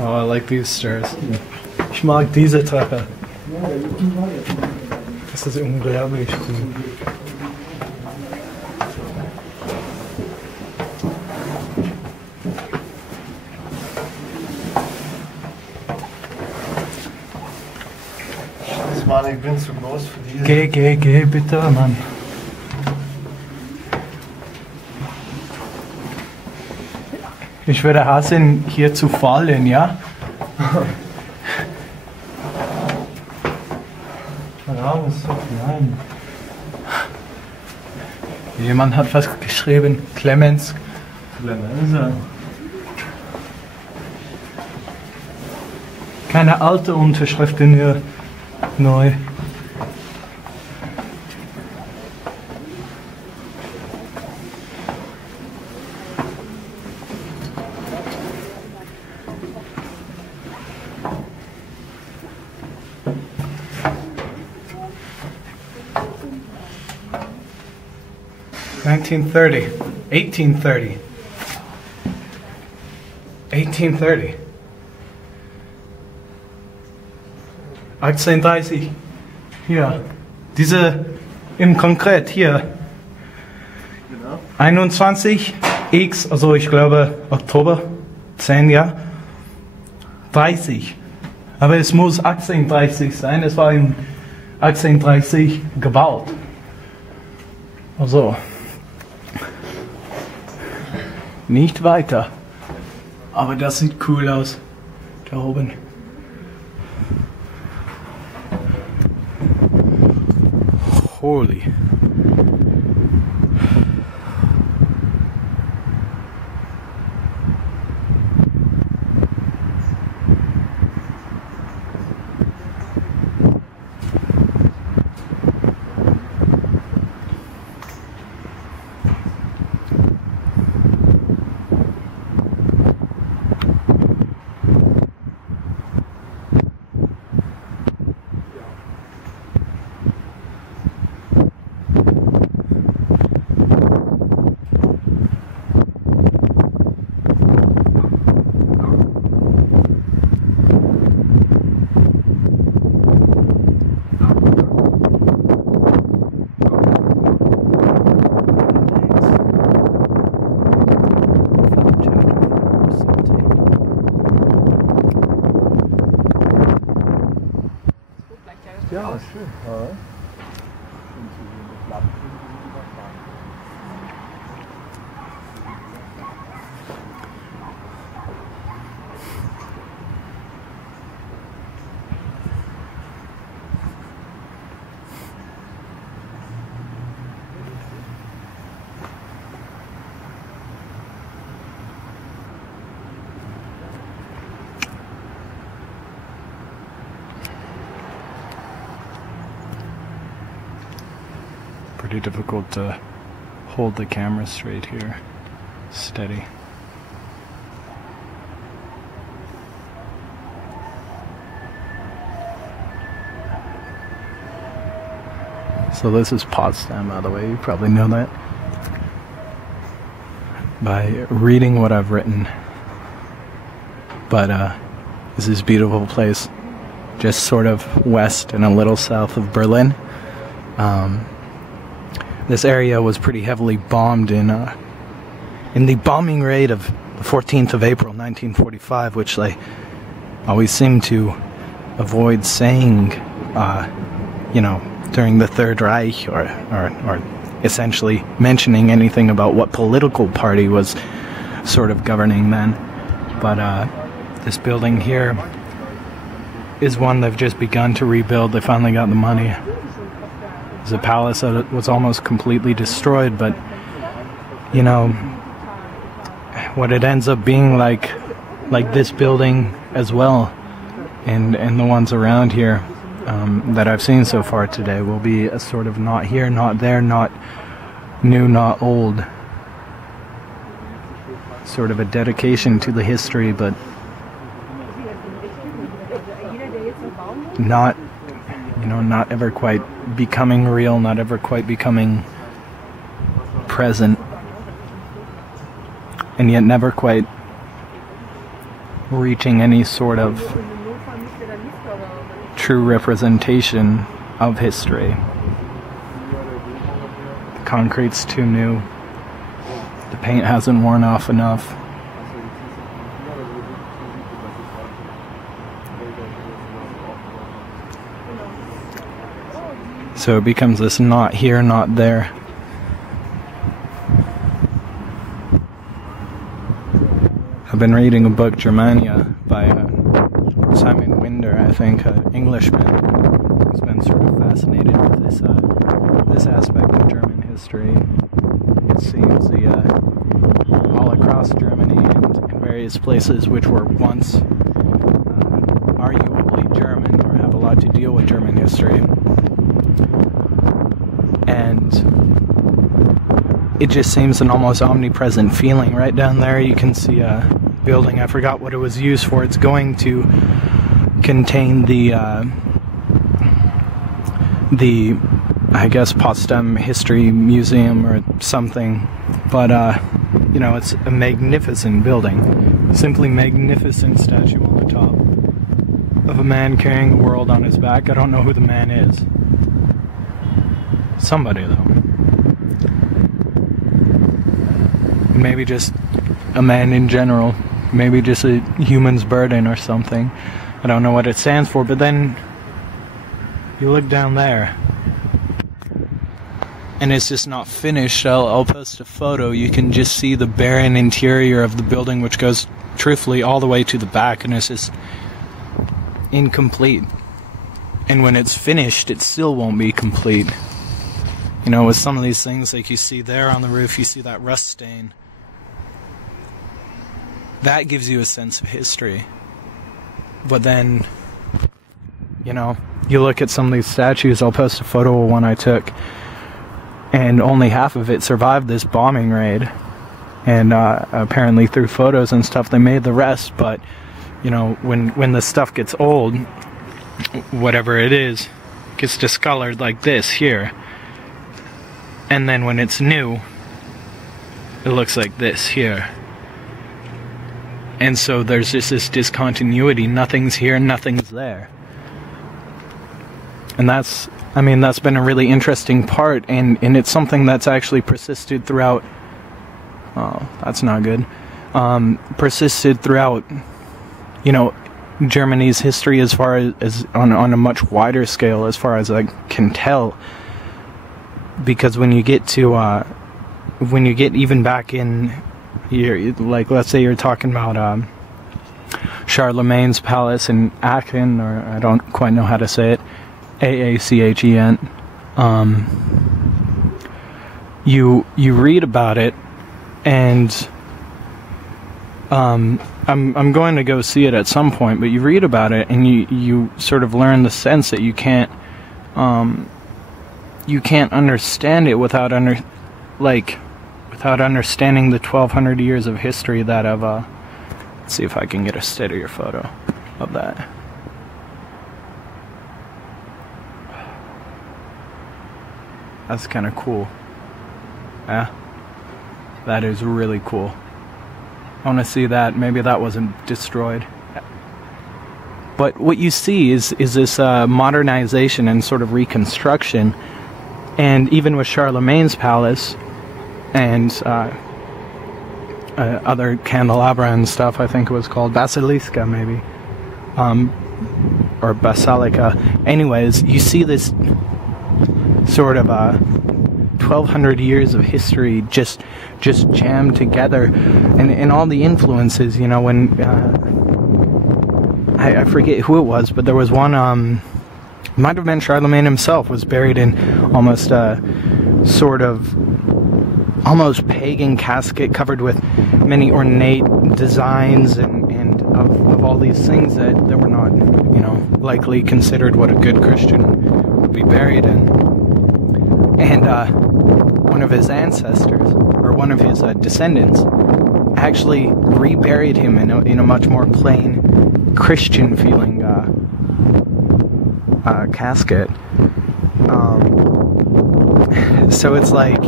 Oh, I like these stairs. Ich mag diese Treppe. Das ist unglaublich cool. Mann, ich bin zu groß für diese. Geh, bitte, Mann. Ich würde hassen, hier zu fallen, ja? Mein Raum ist so klein. Jemand hat was geschrieben. Clemens. Clemenza. Keine alte Unterschriften hier. Neu. (1830). 1830. 1830. 1830. Hier. Diese im Konkret hier. Genau. 21 X, also ich glaube Oktober 10, ja. 30. Aber es muss 1830 sein. Es war in 1830 gebaut. Also. Nicht weiter. Aber das sieht cool aus. Da oben. Holy. Ja, schön. Ja. Pretty difficult to hold the camera straight here, steady. So this is Potsdam, by the way, you probably know that by reading what I've written. But this is a beautiful place, just sort of west and a little south of Berlin. This area was pretty heavily bombed in the bombing raid of the 14th of April 1945, which they always seem to avoid saying, during the Third Reich, or essentially mentioning anything about what political party was sort of governing then. But this building here is one they've just begun to rebuild. They finally got the money. It's a palace that was almost completely destroyed, but what it ends up being like this building as well, and the ones around here that I've seen so far today will be a sort of not here, not there, not new, not old, sort of a dedication to the history, but not ever quite becoming real, not ever quite becoming present, and yet never quite reaching any sort of true representation of history. The concrete's too new. The paint hasn't worn off enough. So it becomes this not here, not there. I've been reading a book, Germania, by Simon Winder, I think, an Englishman, who's been sort of fascinated with this aspect of German history. It seems all across Germany and various places which were once arguably German or have a lot to deal with German history. And it just seems an almost omnipresent feeling. Right down there you can see a building, I forgot what it was used for. It's going to contain the I guess Potsdam History Museum or something, but you know, it's a magnificent building, simply magnificent statue on the top of a man carrying the world on his back. I don't know who the man is. Somebody though. Maybe just a man in general. Maybe just a human's burden or something. I don't know what it stands for, but then you look down there and it's just not finished. I'll post a photo. You can just see the barren interior of the building, which goes truthfully all the way to the back, and it's just incomplete. And when it's finished, it still won't be complete. You know, with some of these things, like you see there on the roof, you see that rust stain. That gives you a sense of history. But then, you know, you look at some of these statues. I'll post a photo of one I took, and only half of it survived this bombing raid. And apparently through photos and stuff they made the rest. But, you know, when the stuff gets old, whatever it is, gets discolored like this here. And then when it's new, it looks like this here. And so there's just this discontinuity. Nothing's here, nothing's there. And that's been a really interesting part, and it's something that's actually persisted throughout, oh, that's not good, persisted throughout, you know, Germany's history as far as on a much wider scale as far as I can tell. Because when you get to, when you get even back in, like let's say you're talking about Charlemagne's palace in Aachen, or I don't quite know how to say it, Aachen. You read about it, and I'm going to go see it at some point. But you read about it, and you sort of learn the sense that you can't understand it without understanding the 1,200 years of history that have. Let's see if I can get a steadier photo of that. That's kind of cool. Yeah, that is really cool. I want to see that. Maybe that wasn't destroyed. But what you see is this modernization and sort of reconstruction. And even with Charlemagne's palace and other candelabra and stuff, I think it was called Basilica, maybe, or Basilica. Anyways, you see this sort of 1,200 years of history just jammed together, and all the influences. You know, when I forget who it was, but there was one. Might have been Charlemagne himself, was buried in almost sort of almost pagan casket covered with many ornate designs and of all these things that were not, you know, likely considered what a good Christian would be buried in. And one of his ancestors, or one of his descendants, actually reburied him in a much more plain Christian feeling casket. So it's like,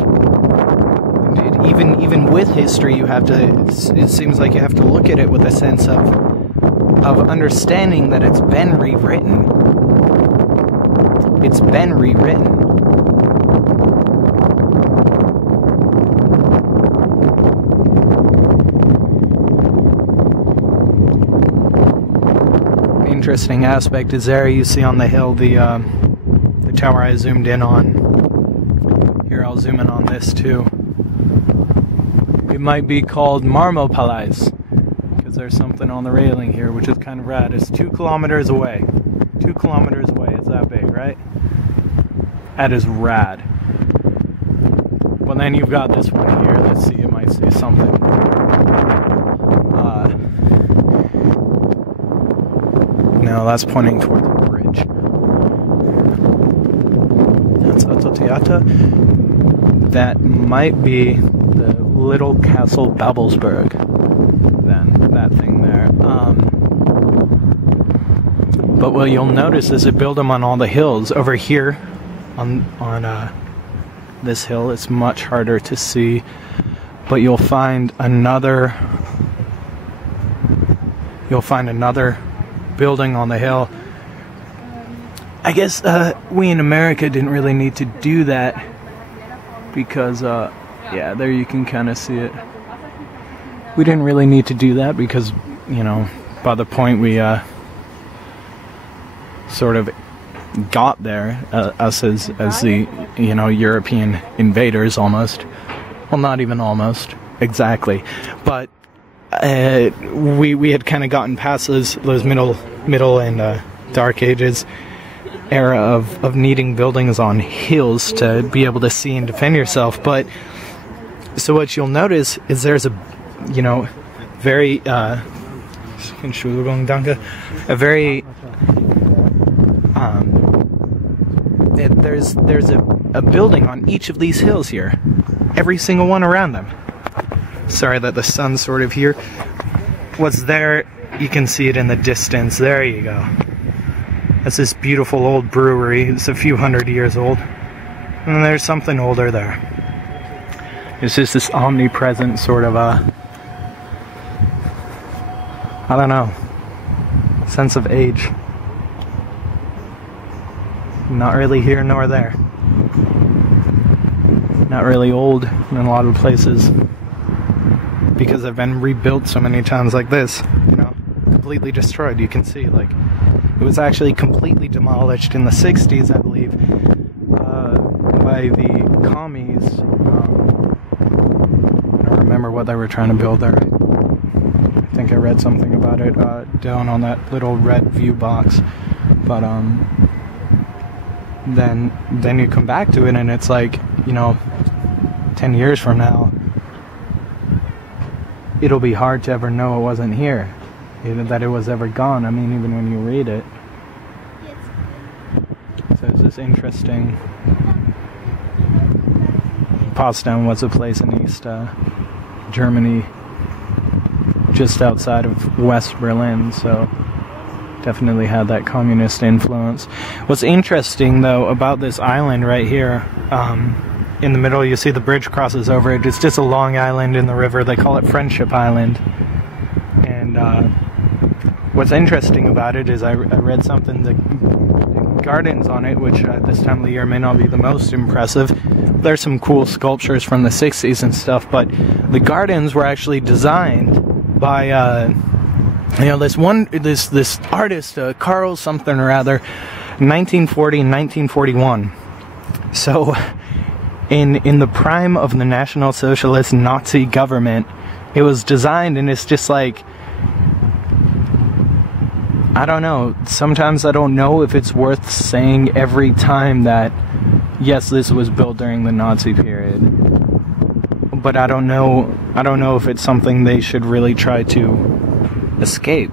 even with history, you have to. It seems like you have to look at it with a sense of of understanding that it's been rewritten. It's been rewritten. Interesting aspect is there. You see on the hill the tower I zoomed in on. Here, I'll zoom in on this too. It might be called Marmopalais because there's something on the railing here, which is kind of rad. It's 2 kilometers away. 2 kilometers away. It's that big, right? That is rad. Well, then you've got this one here. Let's see. It might say something. No, that's pointing towards a bridge. That's Atotiata. That might be the little castle Babelsberg. Then, that thing there. But what you'll notice is they build them on all the hills. Over here, on this hill, it's much harder to see. But you'll find another building on the hill. I guess we in America didn't really need to do that because yeah, there you can kind of see it. We didn't really need to do that because, you know, by the point we sort of got there, us as the, you know, European invaders almost. Well, not even almost, exactly. But we had kind of gotten past those middle and dark ages era of needing buildings on hills to be able to see and defend yourself. But so what you'll notice is there's a, you know, very there's a building on each of these hills here, every single one around them. Sorry that the sun's sort of here. What's there, you can see it in the distance. There you go. That's this beautiful old brewery. It's a few hundred years old. And there's something older there. It's just this omnipresent sort of I don't know, sense of age. Not really here nor there. Not really old in a lot of places. Because they've been rebuilt so many times like this, you know, completely destroyed. You can see, like, it was actually completely demolished in the 60s, I believe, by the commies. I don't remember what they were trying to build there. I think I read something about it down on that little red view box. But then you come back to it and it's like, you know, 10 years from now, it'll be hard to ever know it wasn't here, that it was ever gone. I mean, even when you read it. So it's this interesting. Potsdam was a place in East Germany, just outside of West Berlin, so definitely had that communist influence. What's interesting, though, about this island right here, in the middle, you see the bridge crosses over it. It's just a long island in the river. They call it Friendship Island. And what's interesting about it is I read something, the gardens on it, which at this time of the year may not be the most impressive. There's some cool sculptures from the 60s and stuff, but the gardens were actually designed by, you know, this artist, Carl something or other, 1940 and 1941. So in the prime of the National Socialist Nazi government, it was designed, and it's just like, I don't know, sometimes I don't know if it's worth saying every time that, yes, this was built during the Nazi period, but I don't know if it's something they should really try to escape.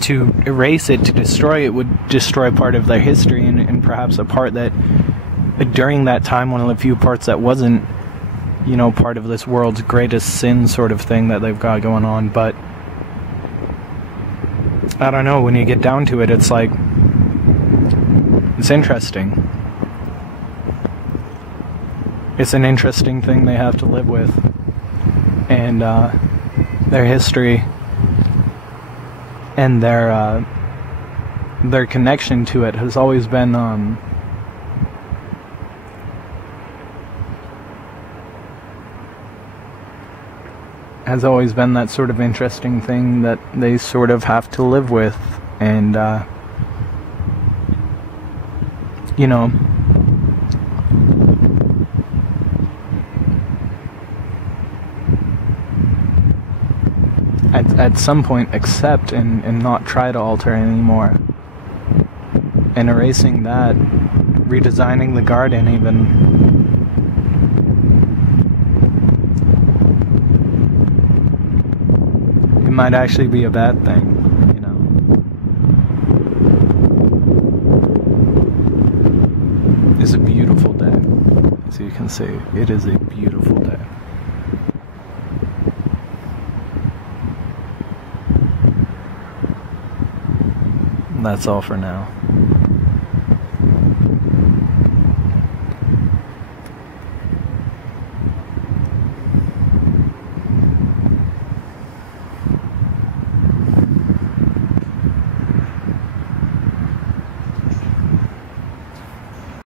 To erase it, to destroy it, would destroy part of their history, and perhaps a part that, during that time, one of the few parts that wasn't, you know, part of this world's greatest sin sort of thing that they've got going on. But I don't know, when you get down to it, it's like, it's interesting. It's an interesting thing they have to live with. and their history and their connection to it has always been that sort of interesting thing that they sort of have to live with. And you know, at some point accept and not try to alter anymore. And erasing that, redesigning the garden even, it might actually be a bad thing, you know. It's a beautiful day. As you can see, it is a beautiful day. That's all for now.